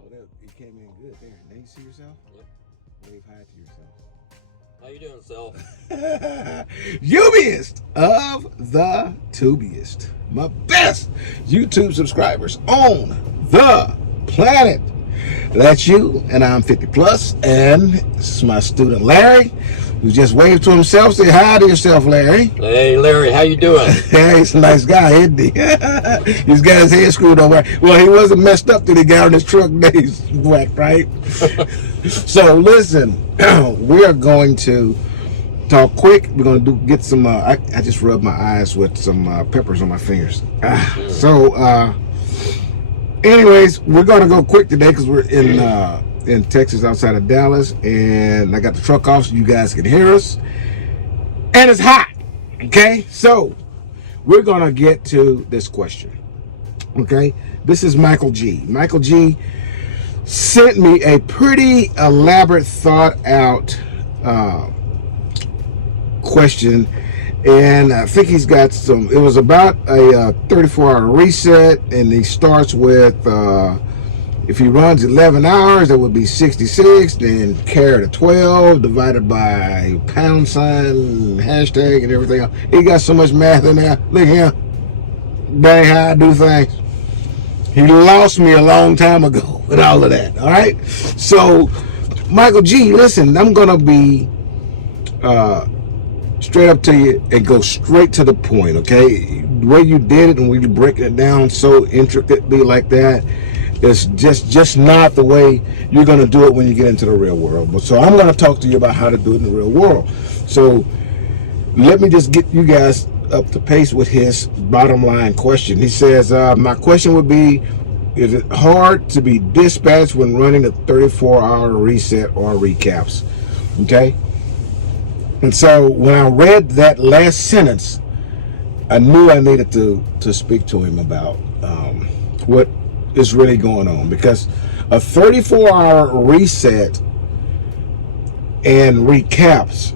Oh, that you came in good there. Now you see yourself? Yep. Wave hi to yourself. How you doing, self? Yubiest of the tubiest. My best YouTube subscribers on the planet. That's you, and I'm 50 plus, and this is my student Larry, who just waved to himself. Say hi to yourself, Larry. Hey, Larry, how you doing? Yeah, he's a nice guy, isn't he? He's got his head screwed over. Well, he wasn't messed up till he got on his truck. He's whacked, right? So listen, we are going to talk quick. We're going to get some. I just rubbed my eyes with some peppers on my fingers. Anyways, we're going to go quick today because we're in Texas, outside of Dallas, and I got the truck off so you guys can hear us. And it's hot. Okay, so we're going to get to this question. Okay, this is Michael G. Michael G sent me a pretty elaborate, thought out question, and I think he's got some. It was about a 34-hour reset, and he starts with if he runs 11 hours, that would be 66. Then carry to 12 divided by pound sign, hashtag, and everything else. He got so much math in there. Look here, that ain't how I do things. He lost me a long time ago with all of that. All right, so Michael G, listen, I'm gonna be straight up to you and go straight to the point, okay? The way you did it and we breaking it down so intricately like that, it's just not the way you're going to do it when you get into the real world. But so I'm going to talk to you about how to do it in the real world. So let me just get you guys up to pace with his bottom line question. He says, my question would be, is it hard to be dispatched when running a 34-hour reset or recaps? Okay? And so when I read that last sentence, I knew I needed to speak to him about what is really going on, because a 34-hour reset and recaps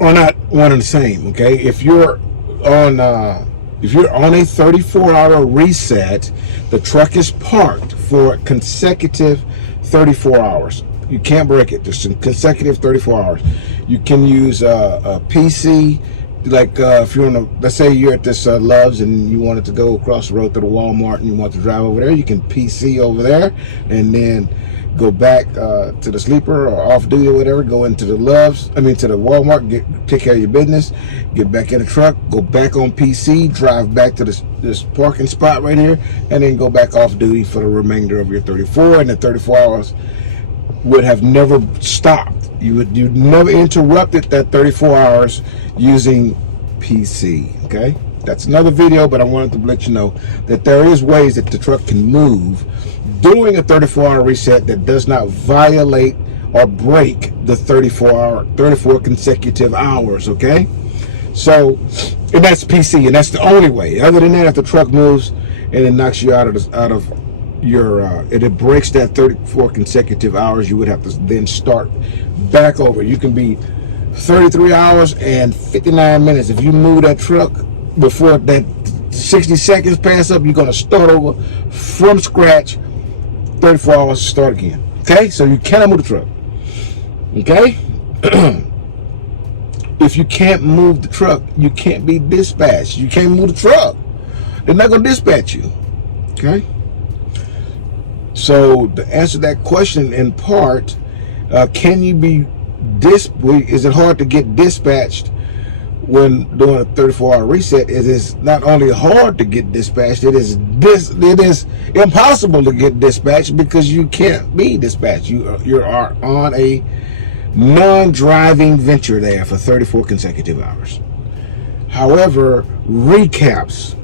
are not one and the same. Okay, if you're on a 34-hour reset, the truck is parked for consecutive 34 hours. You can't break it. Just consecutive 34 hours. You can use a PC, like if you're on a, let's say you're at this Love's and you wanted to go across the road to the Walmart and you want to drive over there, you can PC over there and then go back to the sleeper or off duty or whatever, go into the Love's, to the Walmart, take care of your business, get back in the truck, go back on PC, drive back to this parking spot right here, and then go back off duty for the remainder of your 34, and the 34 hours would have never stopped. You'd never interrupted that 34 hours using PC. Okay, that's another video, but I wanted to let you know that there is ways that the truck can move doing a 34-hour reset that does not violate or break the 34 consecutive hours. Okay, so and that's PC, and that's the only way. Other than that, if the truck moves and it knocks you out of your it breaks that 34 consecutive hours, you would have to then start back over. You can be 33 hours and 59 minutes. If you move that truck before that 60 seconds pass up, you're going to start over from scratch, 34 hours to start again. Okay, so you cannot move the truck. Okay. If you can't move the truck, you can't be dispatched. You can't move the truck, they're not going to dispatch you. Okay. So to answer that question in part, can you be is it hard to get dispatched when doing a 34-hour reset? It is not only hard to get dispatched, it is impossible to get dispatched, because you can't be dispatched. You are on a non-driving venture there for 34 consecutive hours. However, recaps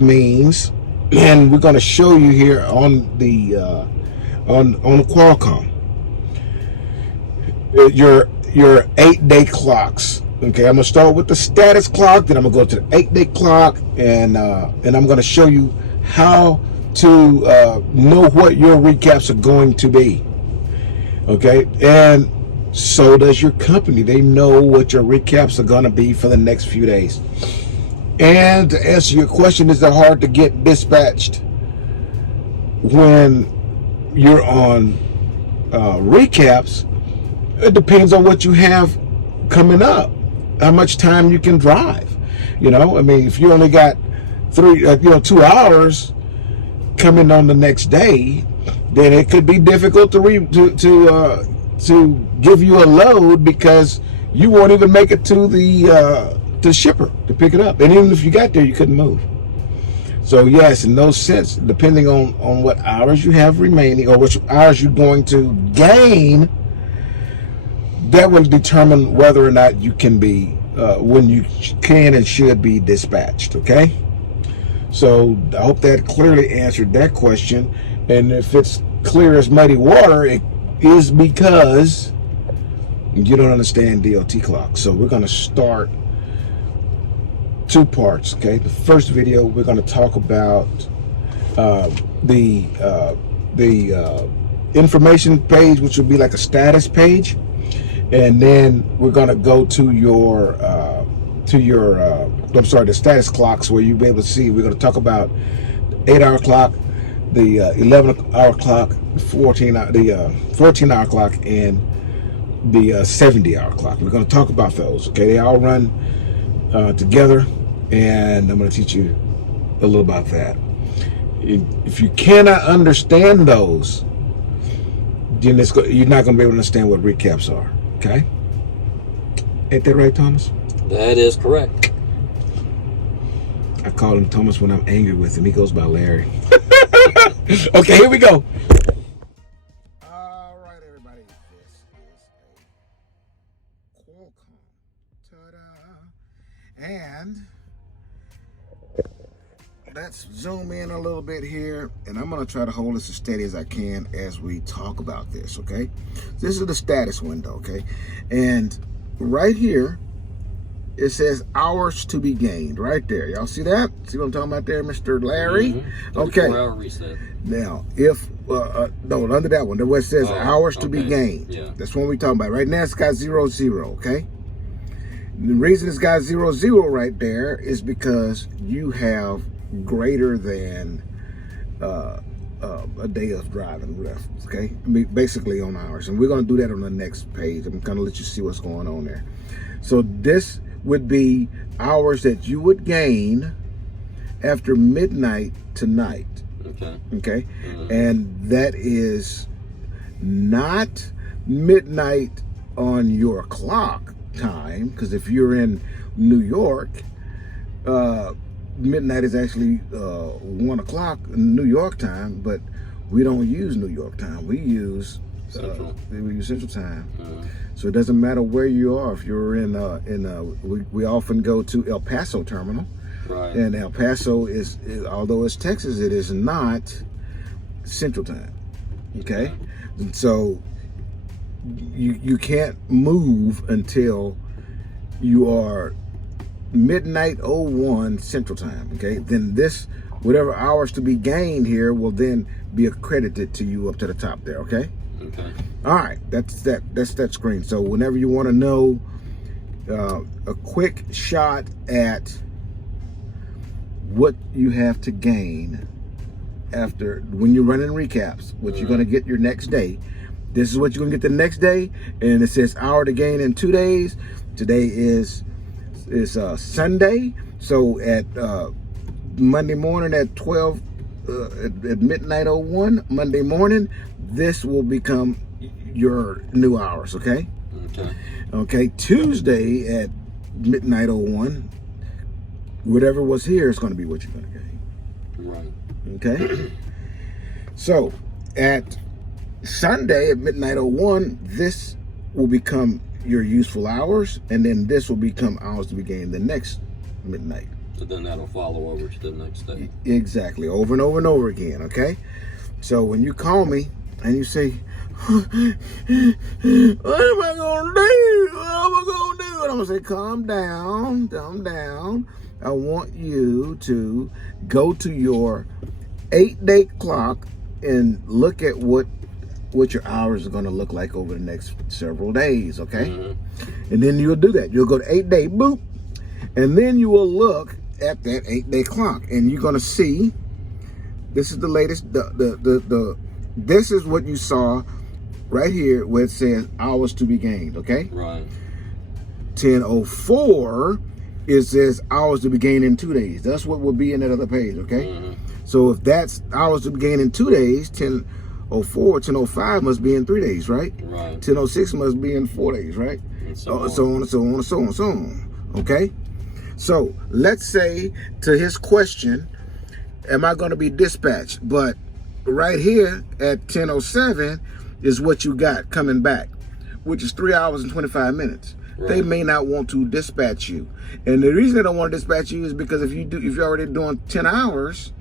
means, and we're going to show you here on the on Qualcomm, your 8-day clocks. Okay, I'm gonna start with the status clock, then I'm gonna go to the 8-day clock, and I'm gonna show you how to know what your recaps are going to be. Okay, and so does your company. They know what your recaps are gonna be for the next few days. And to answer your question, is it hard to get dispatched when you're on recaps, it depends on what you have coming up, how much time you can drive. You know, I mean, if you only got 2 hours coming on the next day, then it could be difficult to give you a load because you won't even make it to the shipper to pick it up. And even if you got there, you couldn't move. So yes, in those sense, depending on what hours you have remaining or which hours you're going to gain, that will determine whether or not you can be, when you can and should be dispatched, okay? So I hope that clearly answered that question. And if it's clear as muddy water, it is because you don't understand DOT clocks. So we're going to start 2 parts, okay? The first video, we're going to talk about the information page, which will be like a status page. And then we're going to go to the status clocks, where you'll be able to see. We're going to talk about the 8-hour clock, the 11-hour clock, the 14-hour clock, and the 70-hour clock. We're going to talk about those, okay? They all run together, and I'm going to teach you a little about that. If you cannot understand those, then you're not going to be able to understand what recaps are, okay? Ain't that right, Thomas? That is correct. I call him Thomas when I'm angry with him. He goes by Larry. Okay, here we go. All right, everybody. This is a Coil. Ta-da. And let's zoom in a little bit here. And I'm going to try to hold this as steady as I can as we talk about this, okay? This is the status window, okay? And right here, it says hours to be gained right there. Y'all see that? See what I'm talking about there, Mr. Larry? Mm-hmm. Okay. 4-hour reset. Now, if, no, under that one, where it says hours to be gained. Yeah. That's what we're talking about. Right now, it's got 0, 0, okay? The reason it's got 0, 0 right there is because you have greater than a day of driving left, okay? I mean, basically on hours. And we're going to do that on the next page. I'm going to let you see what's going on there. So this would be hours that you would gain after midnight tonight. Okay. Mm-hmm. And that is not midnight on your clock time, because if you're in New York, midnight is actually 1 o'clock New York time, but we don't use New York time. We use Central time. So it doesn't matter where you are. If you're we often go to El Paso terminal, right? And El Paso is although it's Texas, it is not Central time. Okay, and so you can't move until you are midnight 01 Central time. Okay, then this whatever hours to be gained here will then be accredited to you up to the top there. Okay. Okay. All right, that's that screen. So whenever you want to know a quick shot at what you have to gain after when you're running recaps, what you're going to get your next day. This is what you're going to get the next day, and it says hour to gain in 2 days. Today is Sunday, so at Monday morning at 12. At midnight 01 Monday morning, this will become your new hours. Okay. Okay. Tuesday at midnight 01, whatever was here is going to be what you're going to gain. Right. Okay. So at Sunday at midnight 01, this will become your useful hours, and then this will become hours to be gained the next midnight. So then that'll follow over to the next day. Exactly, over and over and over again, okay? So when you call me and you say, what am I gonna do? What am I gonna do? And I'm gonna say, calm down. I want you to go to your 8-day clock and look at what your hours are gonna look like over the next several days, okay? Mm-hmm. And then you'll do that. You'll go to 8-day, boop, and then you will look at that 8-day clock, and you're going to see This is the latest. This is what you saw right here where it says hours to be gained. Okay. Right. 10:04, it says hours to be gained in 2 days. That's what will be in that other page. Okay. So if that's hours to be gained in 2 days, 10:04, 10:05 must be in 3 days, right? Right. 10:06 must be in 4 days, right? And So on and so on and so on and so on. Okay. So let's say to his question, am I going to be dispatched? But right here at 10:07 is what you got coming back, which is 3 hours and 25 minutes. Right. They may not want to dispatch you, and the reason they don't want to dispatch you is because if you're already doing 10 hours,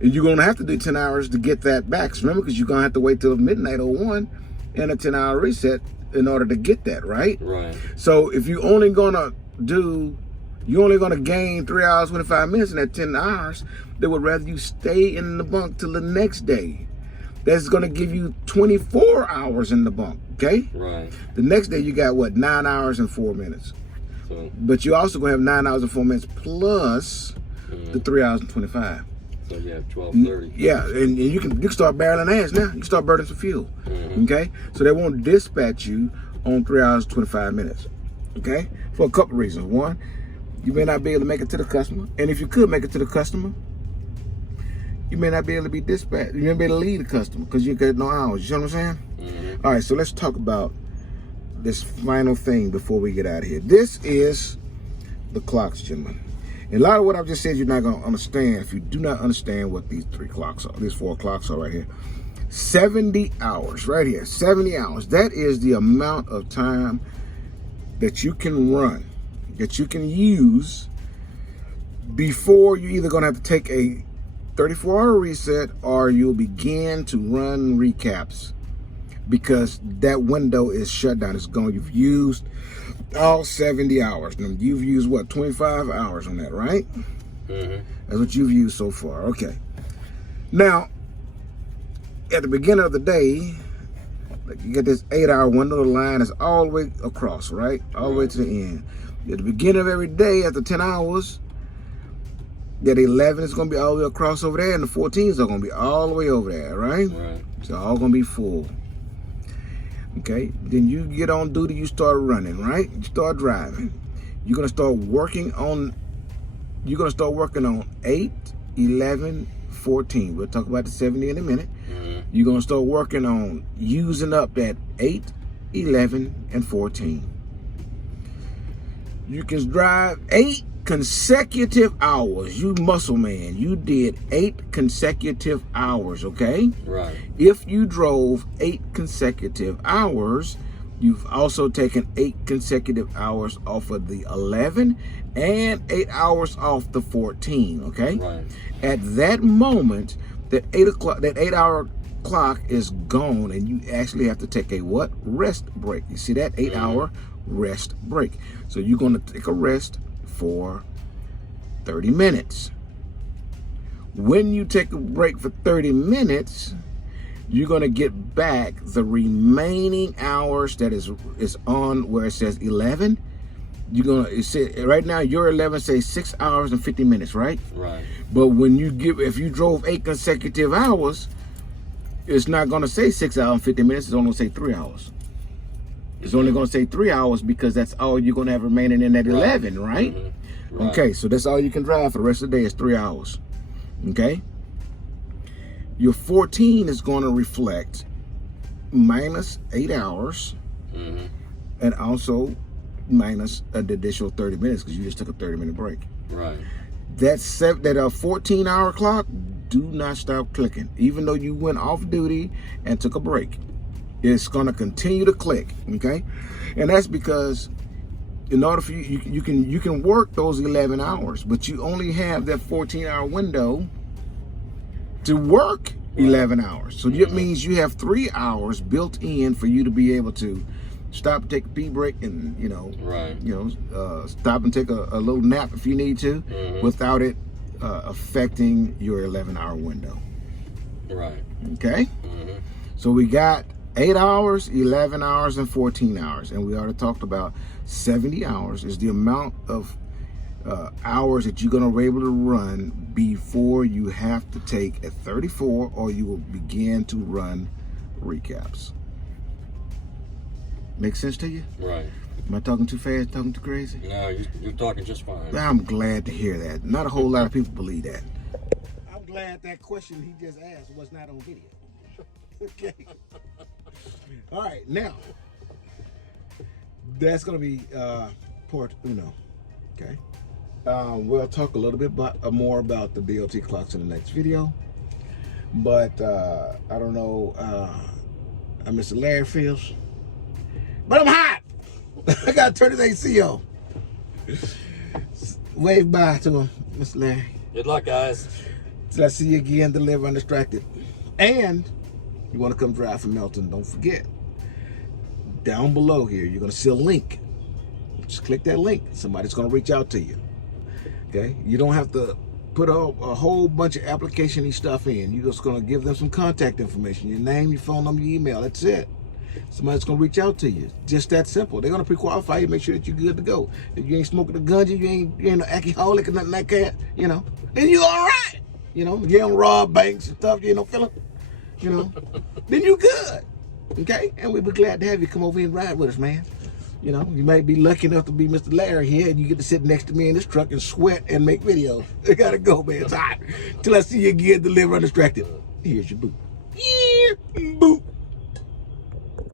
you're gonna have to do 10 hours to get that back. So remember, because you're gonna have to wait till midnight 01 and a 10-hour reset in order to get that, right? Right. So if you're only gonna gain 3 hours 25 minutes in that 10 hours, they would rather you stay in the bunk till the next day. That's going to give you 24 hours in the bunk, okay? Right. The next day you got what, 9 hours and 4 minutes. So, but you also going to have 9 hours and 4 minutes plus the 3 hours and 25. So you have 12:30. Yeah, and you can start barreling ass now. You can start burning some fuel, okay? So they won't dispatch you on 3 hours and 25 minutes, okay? For a couple reasons. One, you may not be able to make it to the customer, and if you could make it to the customer, you may not be able to be dispatched. You may not be able to lead the customer because you got no hours. You know what I'm saying? All right, so let's talk about this final thing before we get out of here. This is the clocks, gentlemen. And a lot of what I've just said, you're not going to understand if you do not understand what these 3 clocks are. These 4 clocks are right here. 70 hours, right here. 70 hours. That is the amount of time that you can run, that you can use before you're either going to have to take a 34-hour reset or you'll begin to run recaps, because that window is shut down. It's gone. You've used all 70 hours. Now, you've used what, 25 hours on that, right? That's what you've used so far. Okay. Now, at the beginning of the day, like, you get this 8-hour window. The line is all the way across, right? All the way to the end. At the beginning of every day, after 10 hours, that 11 is going to be all the way across over there, and the 14s are going to be all the way over there, right? Right. So all going to be full. Okay. Then you get on duty, you start running, right? You start driving. You're going to start working on 8, 11, 14. We'll talk about the 70 in a minute. You're going to start working on using up that 8, 11, and 14. You can drive 8 consecutive hours. You muscle man, you did 8 consecutive hours, okay? Right. If you drove 8 consecutive hours, you've also taken 8 consecutive hours off of the 11 and 8 hours off the 14, okay? Right. At that moment, that 8-hour clock is gone, and you actually have to take a what? Rest break. You see that? 8-hour rest break. So you're going to take a rest for 30 minutes. When you take a break for 30 minutes, you're going to get back the remaining hours that is on where it says 11. You're going to say right now your 11 says 6 hours and 50 minutes, right? Right. But when if you drove 8 consecutive hours, it's not going to say 6 hours and 50 minutes. It's only going to say 3 hours. It's only going to say 3 hours because that's all you're going to have remaining in that 11, right? Right. Okay, so that's all you can drive for the rest of the day is 3 hours. Okay? Your 14 is going to reflect minus 8 hours and also minus an additional 30 minutes because you just took a 30-minute break. Right. That 14-hour clock, do not stop clicking. Even though you went off duty and took a break, it's going to continue to click, okay? And that's because in order for you can work those 11 hours, but you only have that 14-hour window to work 11 hours. So that means you have 3 hours built in for you to be able to stop, take a pee break, and stop and take a little nap if you need to, without it affecting your 11-hour window. Right. Okay. So we got 8 hours, 11 hours, and 14 hours. And we already talked about 70 hours is the amount of hours that you're gonna be able to run before you have to take a 34, or you will begin to run recaps. Make sense to you? Right. Am I talking too fast, talking too crazy? No, you're talking just fine. I'm glad to hear that. Not a whole lot of people believe that. I'm glad that question he just asked was not on video. Okay. All right, now that's gonna be part uno. Okay. We'll talk a little bit more about the DOT clocks in the next video. But I don't know how Mr. Larry feels, but I'm hot. I gotta turn his AC on. Wave bye to him, Mr. Larry. Good luck, guys. Till I see you again, deliver undistracted. And you want to come drive from Melton, don't forget, down below here, you're going to see a link. Just click that link. Somebody's going to reach out to you. Okay? You don't have to put a whole bunch of application-y stuff in. You're just going to give them some contact information, your name, your phone number, your email. That's it. Somebody's going to reach out to you. Just that simple. They're going to pre-qualify you, make sure that you're good to go. If you ain't smoking a ganja, you ain't an alcoholic or nothing like that, you know, then you're all right. You know, you don't rob banks and stuff, you know, feeling, you know, then you good. Okay? And we'd be glad to have you come over here and ride with us, man. You know, you might be lucky enough to be Mr. Larry here, and you get to sit next to me in this truck and sweat and make videos. I gotta go, man. It's hot. Till I see you again, deliver undistracted. Here's your boo. Yeah.